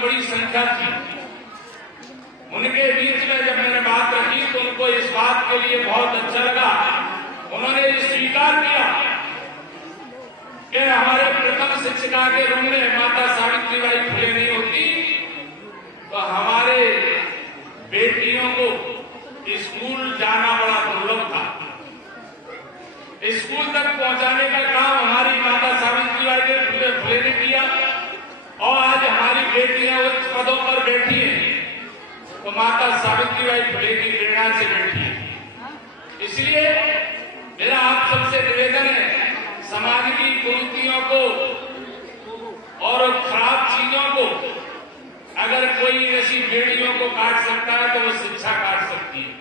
बड़ी संख्या थी। उनके बीच में जब मैंने बात रखी तो उनको इस बात के लिए बहुत अच्छा लगा। उन्होंने स्वीकार किया कि हमारे प्रथम शिक्षिका के रूम में माता सावित्रीबाई फुले नहीं होती तो हमारे बेटियों को स्कूल जाना बड़ा दुर्लभ था। स्कूल तक पहुंचाने का काम हमारी माता सावित्रीबाई फुले ने किया और आज हमारी बेटियां उच्च पदों पर बैठी हैं तो माता सावित्रीबाई फुले की प्रेरणा से बैठी है। इसलिए मेरा आप सबसे निवेदन है, समाज की कुरीतियों को और खराब चीजों को अगर कोई ऐसी बेड़ियों को काट सकता है तो वो शिक्षा काट सकती है।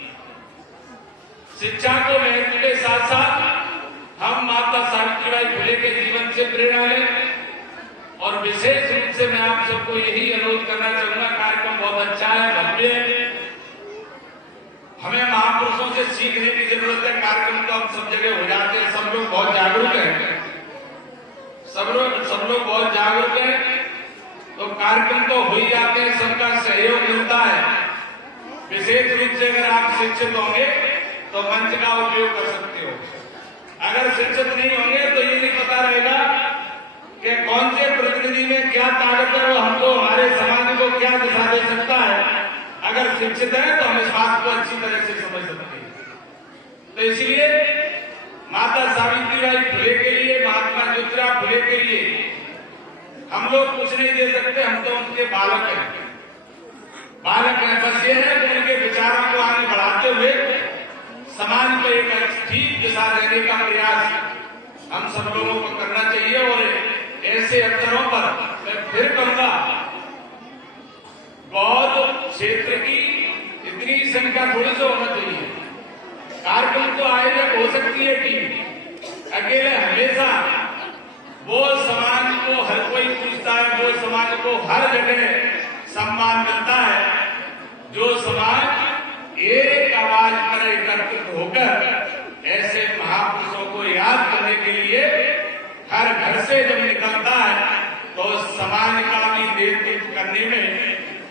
शिक्षा को महत्व के साथ साथ हम माता सावित्रीबाई फुले के जीवन से प्रेरणा लें और विशेष रूप से मैं आप सबको यही अनुरोध करना चाहूंगा, कार्यक्रम बहुत अच्छा है, भव्य है, हमें महापुरुषों से सीखने की जरूरत है। कार्यक्रम तो हम सब जगह हो जाते हैं, सब लोग बहुत जागरूक हैं, सब लोग बहुत जागरूक हैं तो कार्यक्रम तो हो ही जाते हैं, सबका सहयोग मिलता है। विशेष रूप से अगर आप शिक्षित होंगे तो मंच का उपयोग कर सकते हो। अगर शिक्षित नहीं होंगे तो ये नहीं पता रहेगा कि कौन से प्रतिनिधि में क्या ताकत है, वो हमको हमारे समाज को क्या दिशा दे सकता है। अगर शिक्षित है तो हम इस बात को अच्छी तरह से समझ सकते हैं। तो इसलिए माता सावित्रीबाई फुले के लिए, महात्मा ज्योतिराव फुले के लिए हम लोग कुछ नहीं दे सकते, हम तो उनके बालक हैं। बस ये है कि उनके विचारों को आगे बढ़ाते हुए समाज को एक ठीक दिशा देने का प्रयास हम सब लोगों को करना चाहिए। और ऐसे अवसरों पर मैं फिर कहूंगा, बौद्ध क्षेत्र की इतनी संख्या थोड़ी सी होना चाहिए। कार्यक्रम तो आयोजक हो सकती है टीम, अकेले हमेशा वो समाज को हर कोई पूछता है, वो समाज को हर जगह सम्मान मिलता है जो समाज एक आवाज पर एकत्रित होकर ऐसे महापुरुषों को याद करने के लिए हर घर से जब निकलता है तो समाज का भी नेतृत्व करने में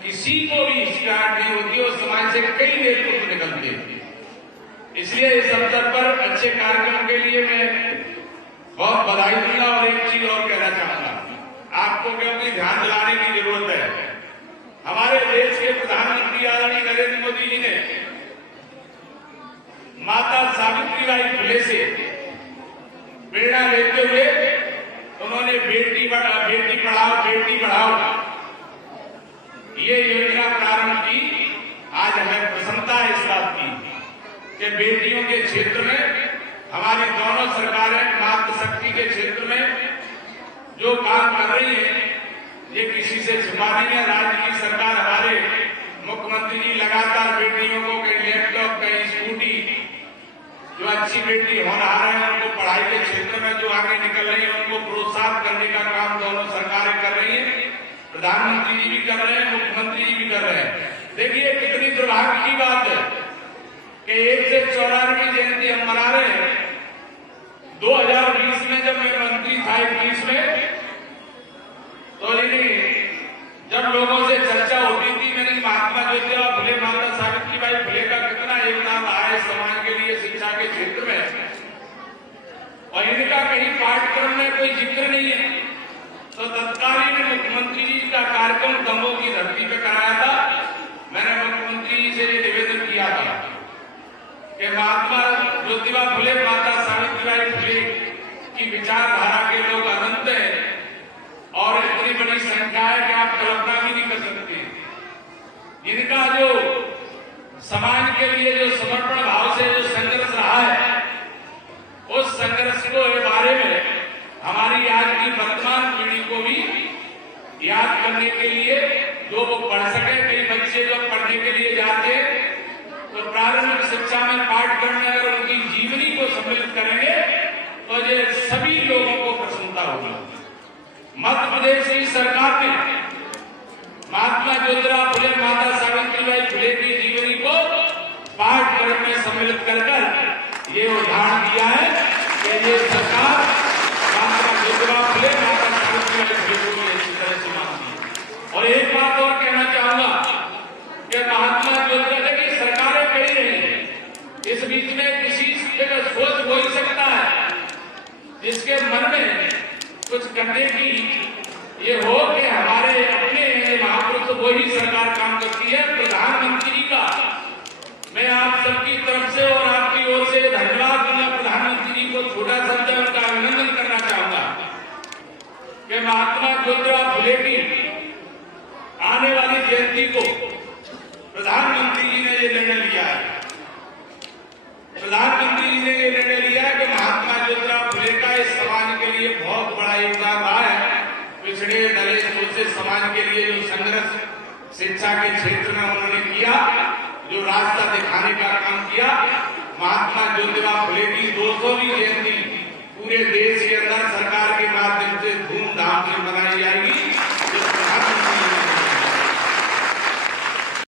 किसी को भी शिकायत नहीं होती और समाज से कई नेतृत्व निकलते हैं। इसलिए इस अवसर पर अच्छे कार्यक्रम के लिए मैं बहुत बधाई दूंगा। और एक चीज और कहना चाहूंगा आपको, क्योंकि ध्यान दिलाने की जरूरत है। हमारे देश के प्रधानमंत्री आदरणीय नरेंद्र मोदी जी ने माता सावित्रीबाई फुले से प्रेरणा लेते हुए उन्होंने बेटी पढ़ाओ बेटी बढ़ाओ ये योजना प्रारंभ की। आज हमें प्रसन्नता है इस बात की कि बेटियों के क्षेत्र में हमारी दोनों सरकारें मातृशक्ति के क्षेत्र में जो काम कर रही है ये किसी से छिपा नहीं है। राज्य की सरकार, हमारे मुख्यमंत्री जी लगातार बेटियों को कहीं लैपटॉप, कहीं स्कूटी, जो अच्छी बेटी होनहार है उनको पढ़ाई के क्षेत्र में जो आगे निकल रही है उनको प्रोत्साहित करने का काम दोनों सरकारें कर रही है। प्रधानमंत्री जी भी कर रहे हैं, मुख्यमंत्री जी भी कर रहे हैं। देखिए कितनी दुर्भाग्य की बात है कि 194वीं जयंती हम मना रहे हैं। 2020 में जब मैं मंत्री था 21 में तो जब लोगों से चर्चा होती थी, मैंने महात्मा ज्योतिराव फुले, माता सावित्रीबाई फुले का कितना योगदान रहा है समाज के लिए शिक्षा के क्षेत्र में, और इनका कहीं पाठ्यक्रम में कोई जिक्र नहीं है। तो तत्कालीन मुख्यमंत्री जी का कार्यक्रम दमोह की धरती पर कराया था। मैंने मुख्यमंत्री जी से ये निवेदन किया था कि महात्मा ज्योतिबा फुले, माता सावित्रीबाई फुले की विचारधारा के लोग अनंत हैं और इतनी बड़ी संख्या है कि आप कल्पना भी नहीं कर सकते। इनका जो समाज के लिए जो समर्पण भाव से जो संघर्ष रहा है, उस संघर्ष को के बारे में हमारी आज की वर्तमान पीढ़ी को भी याद करने के लिए जो वो पढ़ सके। कई बच्चे जो पढ़ने के लिए जाते हैं तो प्रारंभिक शिक्षा में पाठ्यक्रम में अगर उनकी जीवनी को सम्मिलित करेंगे तो ये सभी लोगों को प्रसन्नता होगी। मध्य प्रदेश की सरकार ने महात्मा ज्योतिराव फुले, माता सावित्रीबाई फुले की जीवनी को पाठ्यक्रम में सम्मिलित कर ये उदाहरण दिया है कि ये सरकार महात्मा ज्योतिराव फुले, माता सावित्रीबाई फुले को अच्छी तरह से मानती है। और एक बात वही सरकार काम करती है। प्रधानमंत्री जी का मैं आप सबकी तरफ से और आपकी ओर से धन्यवाद दूंगा। प्रधानमंत्री जी को छोटा शब्द उनका अभिनंदन करना चाहूंगा कि महात्मा ज्योतिराव फुले की आने वाली जयंती को प्रधानमंत्री जी ने ये निर्णय लिया है। प्रधानमंत्री जी ने ये निर्णय लिया है कि महात्मा ज्योतिराव फुले का इस समाज के लिए बहुत बड़ा योगदान रहा है। पिछड़े दलित शोषित समाज के लिए जो संघर्ष शिक्षा के क्षेत्र में उन्होंने किया, जो रास्ता दिखाने का काम किया, महात्मा ज्योतिराव फुले की 200वीं जयंती पूरे देश के अंदर सरकार के माध्यम से धूमधाम से मनाई जाएगी।